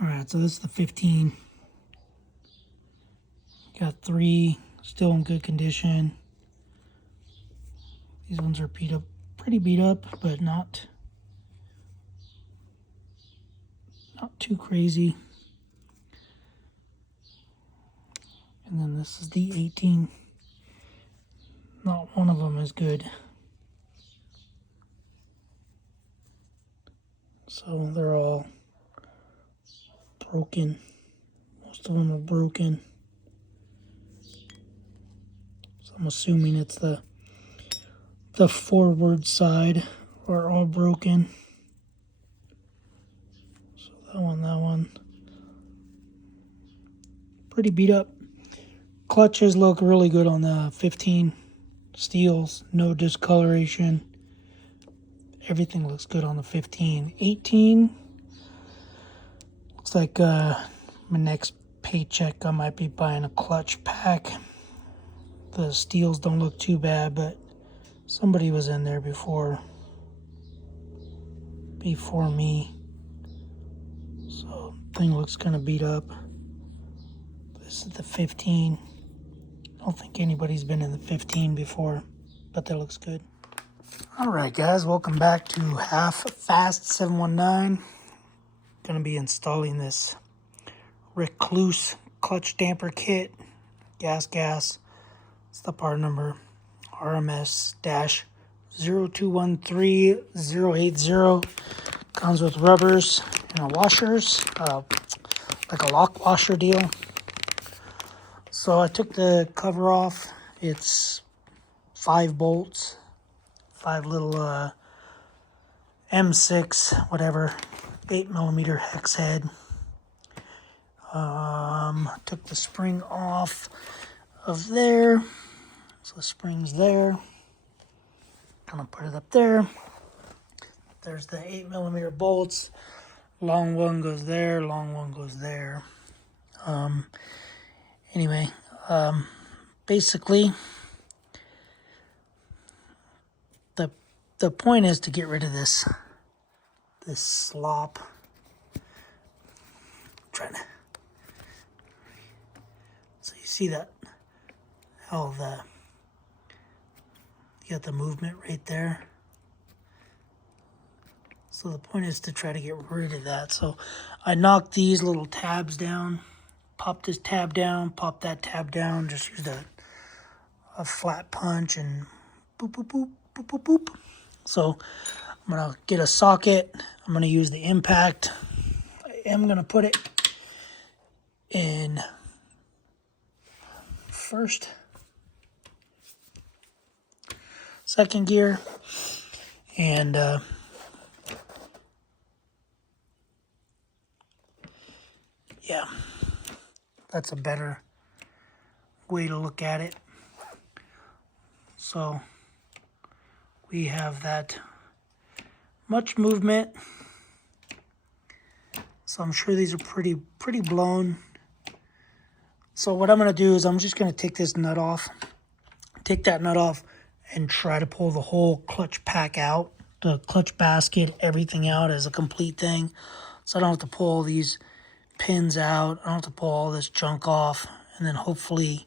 Alright, so this is the 15. Got 3 still in good condition. These ones are beat up, pretty beat up, but not too crazy. And then this is the 18. Not one of them is good. So they're all broken. Most of them are broken. So I'm assuming it's the forward side are all broken. So that one. Pretty beat up. Clutches look really good on the 15. Steels, no discoloration. Everything looks good on the 15. 18, looks like my next paycheck I might be buying a clutch pack. The steels don't look too bad, but somebody was in there before me. So thing looks kind of beat up. This is the 15. I don't think anybody's been in the 15 before, but that looks good. Alright guys, welcome back to Half Fast 719. Gonna be installing this Rekluse Clutch Damper kit. Gas. It's the part number RMS-0213080. Comes with rubbers and washers, like a lock washer deal. So I took the cover off. It's 5 bolts, 5 little M6, whatever, 8mm hex head. Took the spring off of there. So the spring's there. Gonna put it up there. There's the 8mm bolts. Long one goes there, long one goes there. Anyway, basically, the point is to get rid of this slop. So you see that, how you got the movement right there. So the point is to try to get rid of that. So I knocked these little tabs down, popped this tab down, popped that tab down, just used a flat punch and boop, boop, boop, boop, boop, boop. So I'm gonna get a socket. I'm gonna use the impact. I am gonna put it in first, second gear, and yeah, that's a better way to look at it. So we have that much movement. So I'm sure these are pretty blown. So what I'm going to do is I'm just going to take this nut off. Take that nut off and try to pull the whole clutch pack out. The clutch basket, everything out as a complete thing. So I don't have to pull these pins out. I don't have to pull all this junk off. And then hopefully,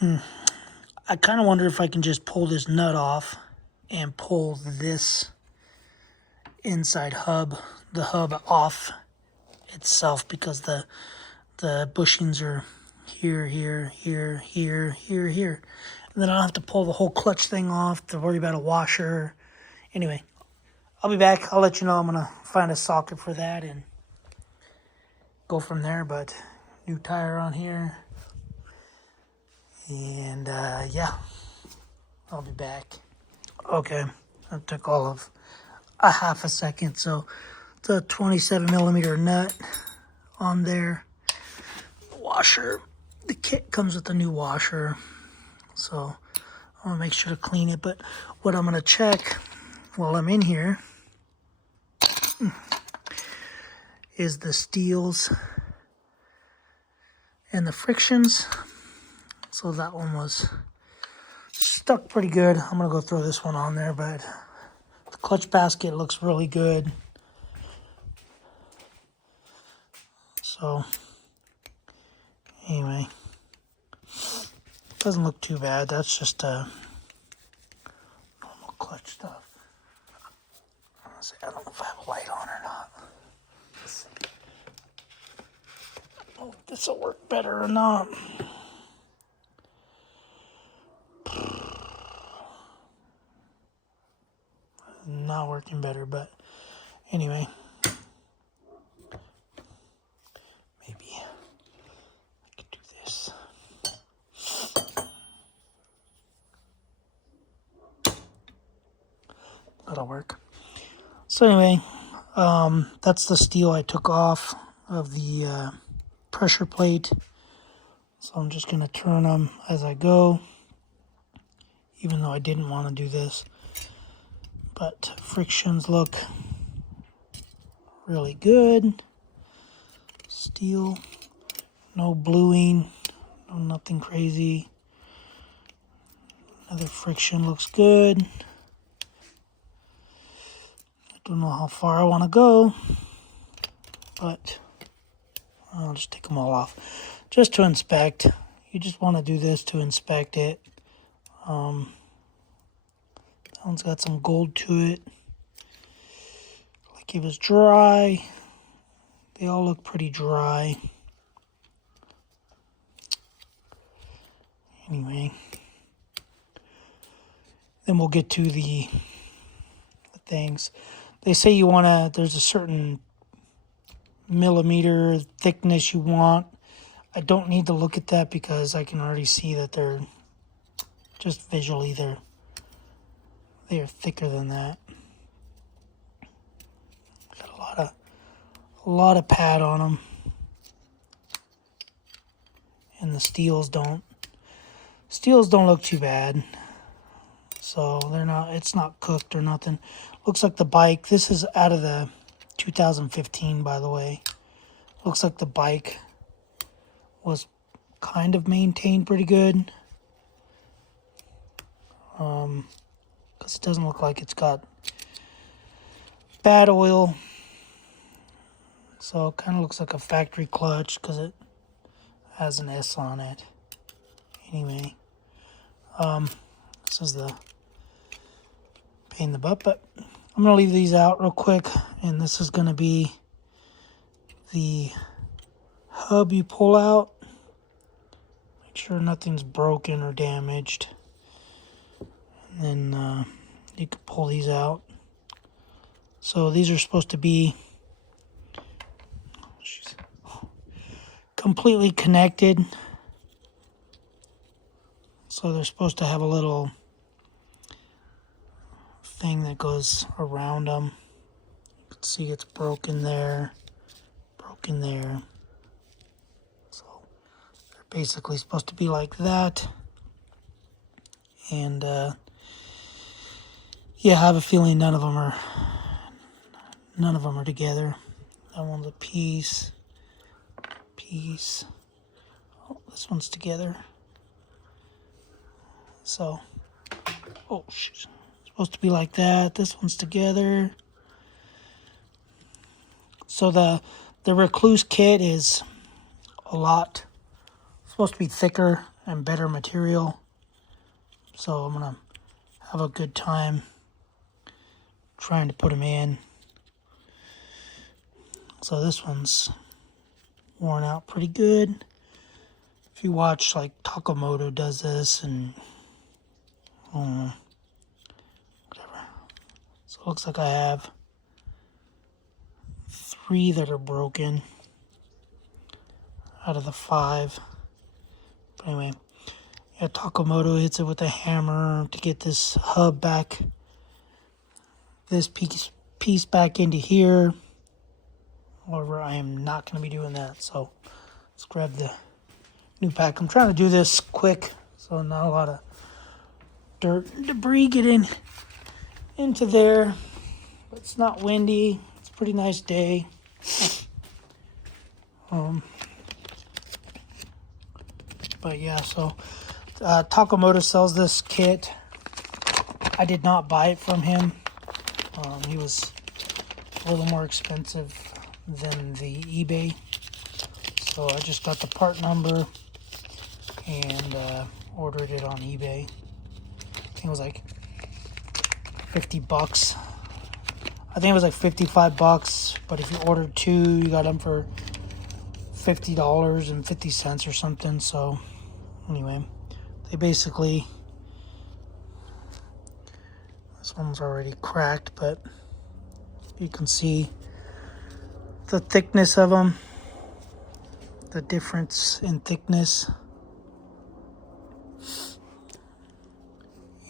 I kind of wonder if I can just pull this nut off and pull this inside hub, the hub off itself, because the bushings are here. And then I don't have to pull the whole clutch thing off to worry about a washer. Anyway, I'll be back. I'll let you know. I'm going to find a socket for that and go from there. But new tire on here. And yeah, I'll be back. Okay, that took all of a half a second. So it's a 27mm nut on there. Washer. The kit comes with a new washer. So I want to make sure to clean it. But what I'm going to check while I'm in here is the steels and the frictions. So that one was stuck pretty good. I'm going to go throw this one on there, but the clutch basket looks really good. So anyway, doesn't look too bad. That's just normal clutch stuff. Honestly, I don't know if I have a light on or not. Let's see. Oh, if this will work better or not. Not working better, but anyway. Maybe I could do this. That'll work. So anyway, that's the steel I took off of the pressure plate. So I'm just going to turn them as I go, even though I didn't want to do this. But frictions look really good. Steel, no bluing, no nothing crazy. Another friction looks good. I don't know how far I want to go, but I'll just take them all off just to inspect. You just want to do this to inspect it. That one's got some gold to it, like it was dry. They all look pretty dry. Anyway, then we'll get to the things. They say you want to, there's a certain millimeter thickness you want. I don't need to look at that because I can already see that they're just visually they are thicker than that. Got a lot of pad on them, and the steels don't look too bad. So it's not cooked or nothing. Looks like the bike, this is out of the 2015, by the way. Looks like the bike was kind of maintained pretty good. Because it doesn't look like it's got bad oil. So it kind of looks like a factory clutch because it has an S on it. Anyway, this is the pain in the butt, but I'm going to leave these out real quick, and this is going to be the hub you pull out. Make sure nothing's broken or damaged, and then you can pull these out. So these are supposed to be completely connected, so they're supposed to have a little thing that goes around them. You can see it's broken there, so they're basically supposed to be like that. And yeah, I have a feeling none of them are together. That one's a piece. Oh, this one's together. So, oh shoot, supposed to be like that. This one's together. So the Rekluse kit is supposed to be thicker and better material. So I'm gonna have a good time trying to put them in. So this one's worn out pretty good. If you watch, like, Takamoto does this, and whatever. So it looks like I have 3 that are broken out of the 5. But anyway, yeah, Takamoto hits it with a hammer to get this hub back, this piece back into here. However, I am not going to be doing that, so let's grab the new pack. I'm trying to do this quick, so not a lot of dirt and debris get into there. But it's not windy. It's a pretty nice day. But yeah, so Takamoto sells this kit. I did not buy it from him. He was a little more expensive than the eBay So I just got the part number and ordered it on eBay. I think it was like $50. I think it was like $55, but if you ordered 2, you got them for $50.50 or something. So anyway, they basically, this one's already cracked, but you can see the thickness of them, the difference in thickness,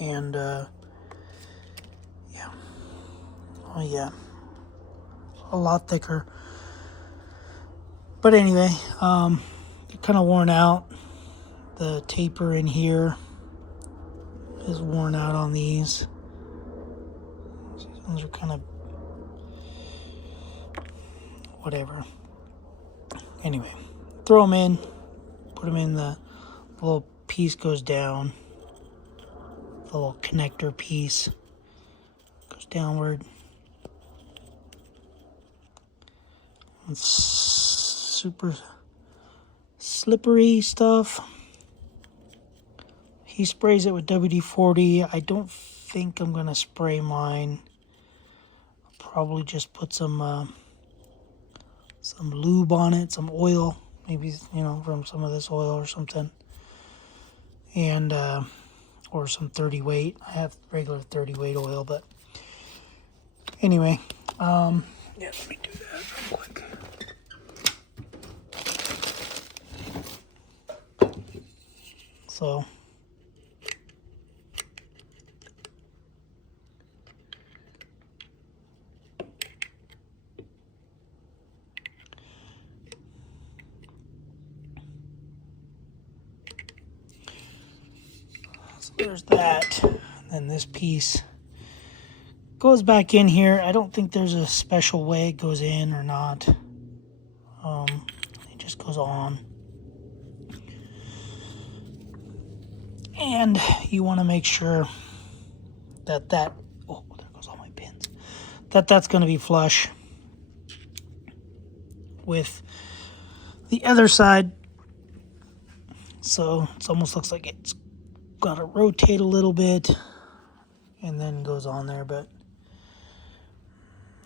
and yeah, oh yeah, a lot thicker. But anyway, they're kind of worn out. The taper in here is worn out on these. These ones are kind of whatever. Anyway, throw them in, put them in, the little piece goes down, the little connector piece goes downward. It's super slippery stuff. He sprays it with WD-40. I don't think I'm gonna spray mine. I'll probably just put some lube on it, some oil, maybe, you know, from some of this oil or something, and or some 30 weight. I have regular 30 weight oil, but anyway, yeah, let me do that real quick. So there's that, and then this piece goes back in here. I don't think there's a special way it goes in or not. It just goes on, and you want to make sure that oh, there goes all my pins, that's going to be flush with the other side. So it almost looks like it's got to rotate a little bit and then goes on there, but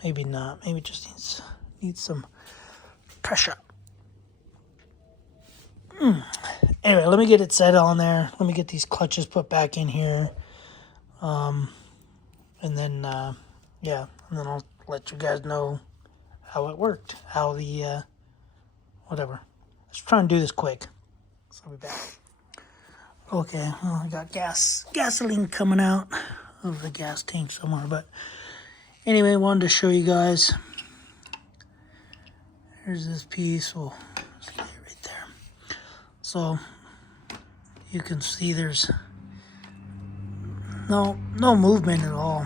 maybe not. Maybe it just needs some pressure. Anyway, let me get it set on there. Let me get these clutches put back in here, and then yeah, and then I'll let you guys know how it worked, how the whatever. Let's try and do this quick. So I'll be back. Okay, well, I got gasoline coming out of the gas tank somewhere, but anyway, I wanted to show you guys. Here's this piece. We'll just lay it right there. So you can see there's no movement at all,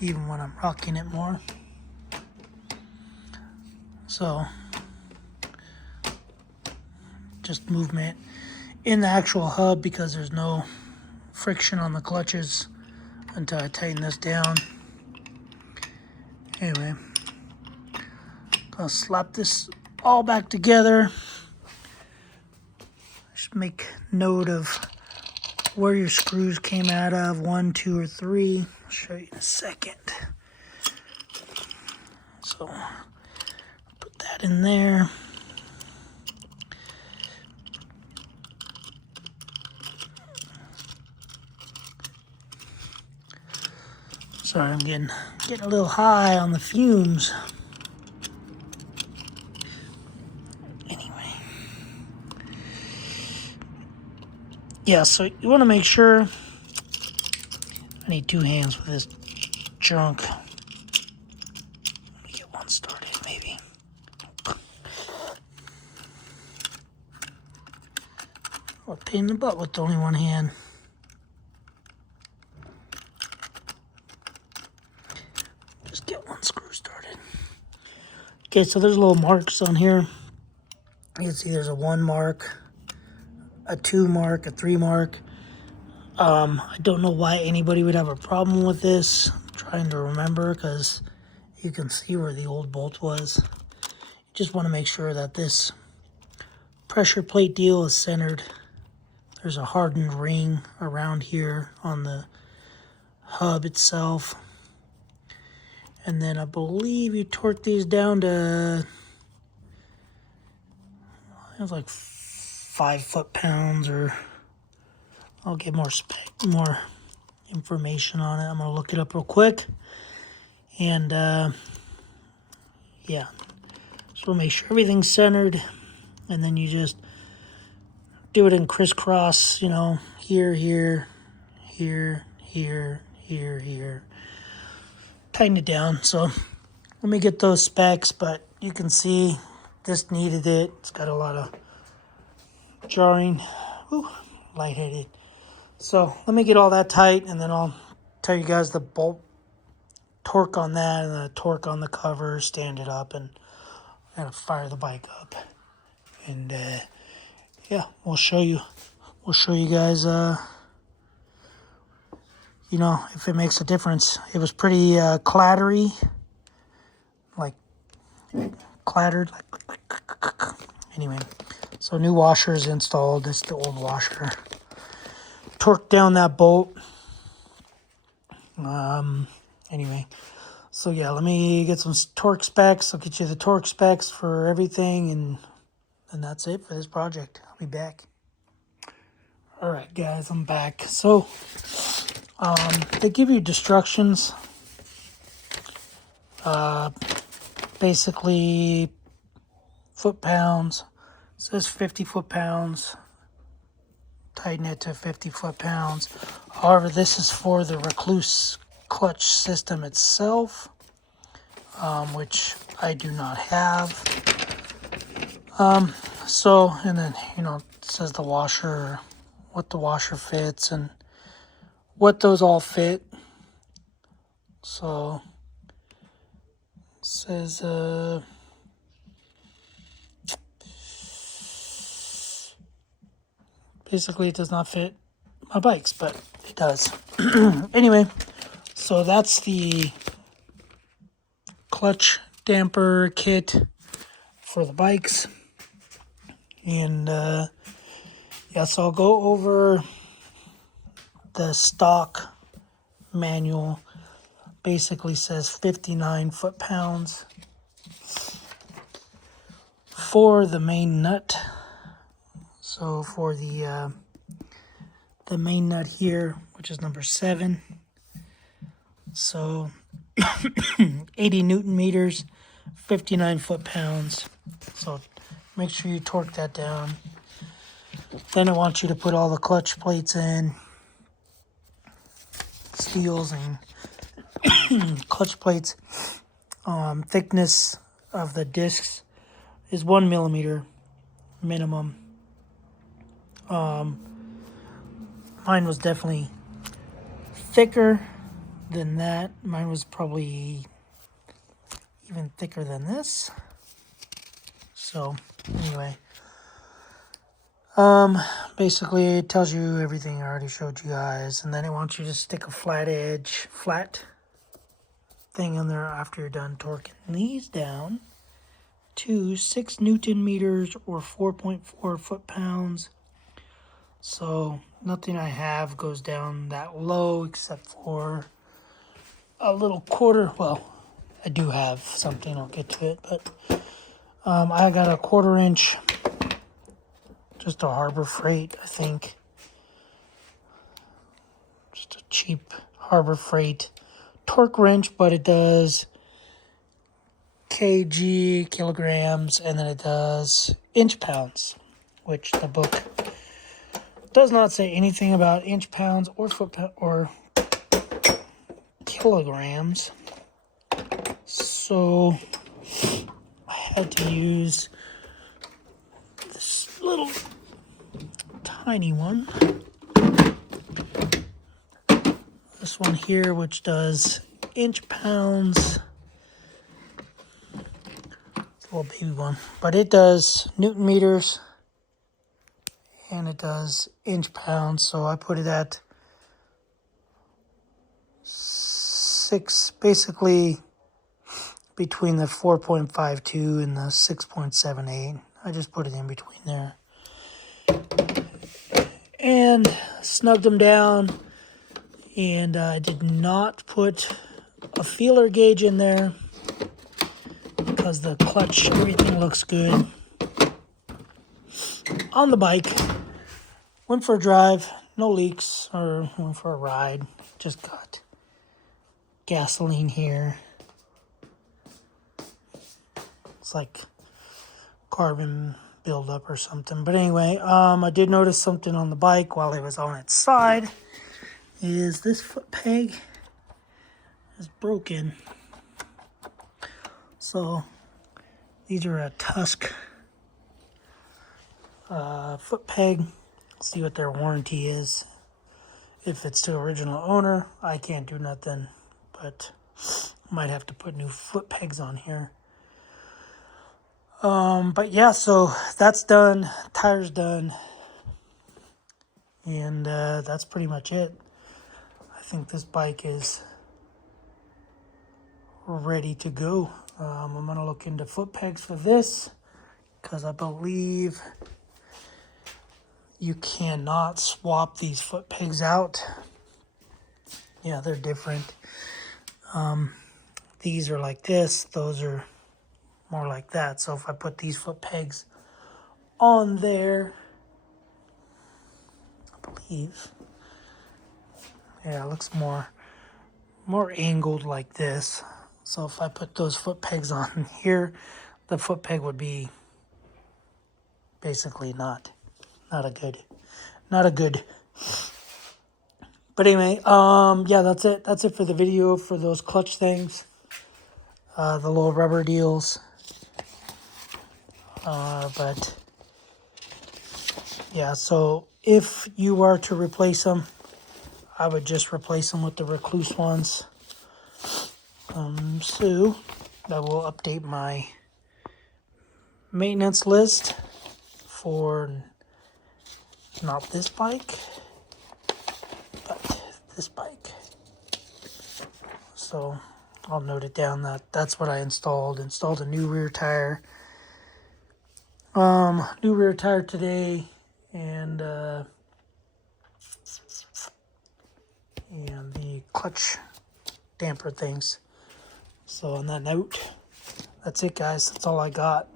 even when I'm rocking it more. So just movement in the actual hub because there's no friction on the clutches until I tighten this down. Anyway, I'll slap this all back together. Just make note of where your screws came out of, 1, 2, or 3. I'll show you in a second. So put that in there. Sorry, I'm getting a little high on the fumes. Anyway. Yeah, so you want to make sure. I need 2 hands with this junk. Let me get one started, maybe. What a pain in the butt with only 1 hand. Okay, so there's little marks on here. You can see there's a 1 mark, a 2 mark, a 3 mark. I don't know why anybody would have a problem with this. I'm trying to remember because you can see where the old bolt was. Just want to make sure that this pressure plate deal is centered. There's a hardened ring around here on the hub itself. And then I believe you torque these down to, it was like 5 foot-pounds, or I'll get more information on it. I'm gonna look it up real quick. And yeah, so we'll make sure everything's centered, and then you just do it in crisscross, you know, here, here, here, here, here, here. Tighten it down. So let me get those specs, but you can see this needed it. It's got a lot of jarring. Ooh, lightheaded. So let me get all that tight, and then I'll tell you guys the bolt torque on that and the torque on the cover, stand it up, and fire the bike up. And yeah, we'll show you guys you know, if it makes a difference. It was pretty clattery, like clattered, like anyway. So new washer is installed. It's the old washer. Torque down that bolt. Anyway, so yeah, let me get some torque specs. I'll get you the torque specs for everything, and that's it for this project. I'll be back. All right, guys, I'm back. So they give you instructions. Basically, foot-pounds. It says 50 foot-pounds. Tighten it to 50 foot-pounds. However, this is for the Rekluse clutch system itself, which I do not have. So, and then, you know, it says the washer, what the washer fits, and what those all fit. So, it says, basically it does not fit my bikes, but it does. Anyway, so that's the clutch damper kit for the bikes. And yeah, so I'll go over the stock manual. Basically says 59 foot-pounds for the main nut. So for the main nut here, which is number 7, so 80 Newton meters, 59 foot-pounds. So make sure you torque that down. Then I want you to put all the clutch plates in, steels and clutch plates. Thickness of the discs is 1 millimeter minimum. Mine was definitely thicker than that. Mine was probably even thicker than this. So anyway, basically it tells you everything I already showed you guys, and then it wants you to stick a flat thing in there after you're done torquing these down to 6 Newton meters or 4.4 foot-pounds. So nothing I have goes down that low except for a little quarter. Well, I do have something, I'll get to it, but I got a 1/4 inch, just a Harbor Freight, I think. Just a cheap Harbor Freight torque wrench, but it does kilograms, and then it does inch-pounds, which the book does not say anything about inch-pounds or foot-pounds or kilograms. So I had to use this little tiny one. This one here, which does inch-pounds. It's a little baby one, but it does Newton meters and it does inch-pounds. So I put it at 6, basically between the 4.52 and the 6.78. I just put it in between there. And snugged them down. And I did not put a feeler gauge in there because the clutch, everything looks good on the bike. Went for a drive, no leaks, or went for a ride. Just got gasoline here. It's like carbon buildup or something. But anyway, I did notice something on the bike while it was on its side. Is this foot peg is broken. So these are a Tusk foot peg. See what their warranty is. If it's to original owner, I can't do nothing, but might have to put new foot pegs on here. But yeah, so that's done. Tire's done. And that's pretty much it. I think this bike is ready to go. I'm going to look into foot pegs for this because I believe you cannot swap these foot pegs out. Yeah, they're different. These are like this. Those are more like that. So if I put these foot pegs on there, I believe, yeah, it looks more angled like this. So if I put those foot pegs on here, the foot peg would be basically not a good. But anyway, yeah, that's it. That's it for the video for those clutch things. The little rubber deals. But yeah, so if you were to replace them, I would just replace them with the Rekluse ones. So that will update my maintenance list for not this bike, but this bike. So I'll note it down that that's what I installed. Installed a new rear tire. New rear tire today, and the clutch damper things. So on that note, that's it, guys. That's all I got.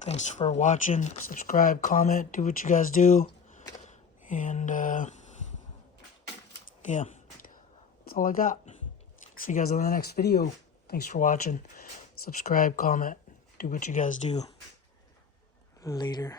Thanks for watching. Subscribe, comment, do what you guys do. And yeah, that's all I got. See you guys on the next video. Thanks for watching. Subscribe, comment, do what you guys do. Later.